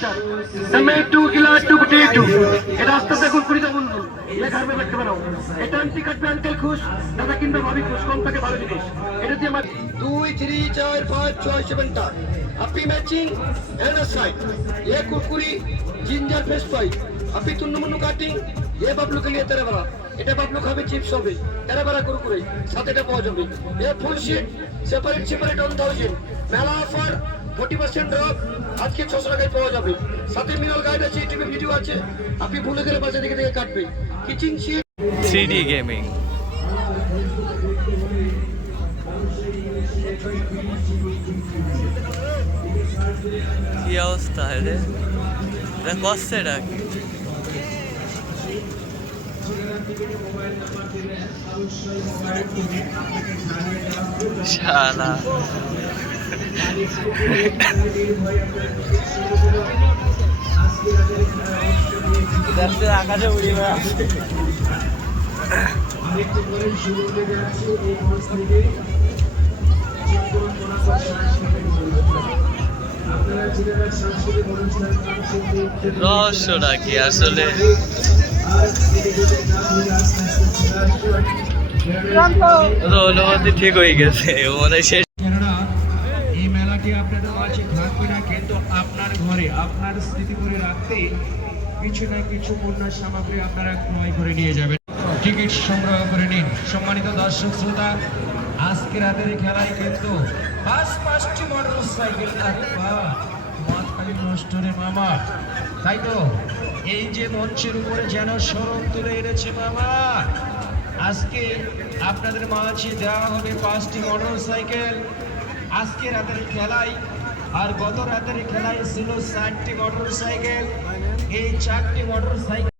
Structure made to killer two two এটা আস্তে আস্তে এখন কুড়িটা বন্ধু লেখার মেয়ে দেখতে পারো। এটা আন্টি কাটবে আঙ্কেল খুশ, দাদা কিনবে ভাবি খুশ, কম থাকে ভালো জিনিস। এটা দিয়ে আমার দুই, থ্রি, চার, পাঁচ, ছয় সেভেনটা আপনি ম্যাচিং এন্ড সাইড এ কুরকুরি জিঞ্জার ফেস ফ্রাই আপনি তুন্নমুন্নু কাটিং এ বাবলু কে লিয়ে তেরে বেলা এটা বাবলু খাবে চিপস হবে। তেরে বেলা কুরকুরে। সাথে এটা পাওয়া যাবে। A full sheet separate separate one thousand মেলা অফার ফোর্টি পার্সেন্ট ড্রপ আজকে ছশো টাকায় পাওয়া যাবে। সাথে মিনাল গাইড আছে, ইউটিউবে ভিডিও আছে, আপনি ভুলে গেলে বাসা দিকে থেকে কাটবে। Kitchen sheet 3D gaming. কি অবস্থা রে? এটা কষ্ট শালা। আকাশে উড়ি না রহস্যটা কি আসলে? অনুমতি ঠিক হয়ে গেছে মানে শেষ মেলাটি আপনাদের মাঝে থাকবে না, কিন্তু আপনার ঘরে, আপনার স্মৃতি করে রাখতে কিছু না কিছু পণ্য সামগ্রী আপনারা ক্রয় করে নিয়ে যাবেন। টিকিট সংগ্রহ করে নিন। সম্মানিত দর্শক শ্রোতা, আজকে রাতের খেলায় কিন্তু পাঁচ পাঁচটি মোটর মাথায় নষ্ট রে মামা। তাই তো, এই যে মঞ্চের উপরে যেন সরম তুলে এনেছে মামা। আজকে আপনাদের মাঝে দেওয়া হবে পাঁচটি মোটর সাইকেল আজকে রাতের খেলাই আর গত রাতের খেলায় ছিল চারটি মোটর সাইকেল এই চারটি মোটর সাইকেল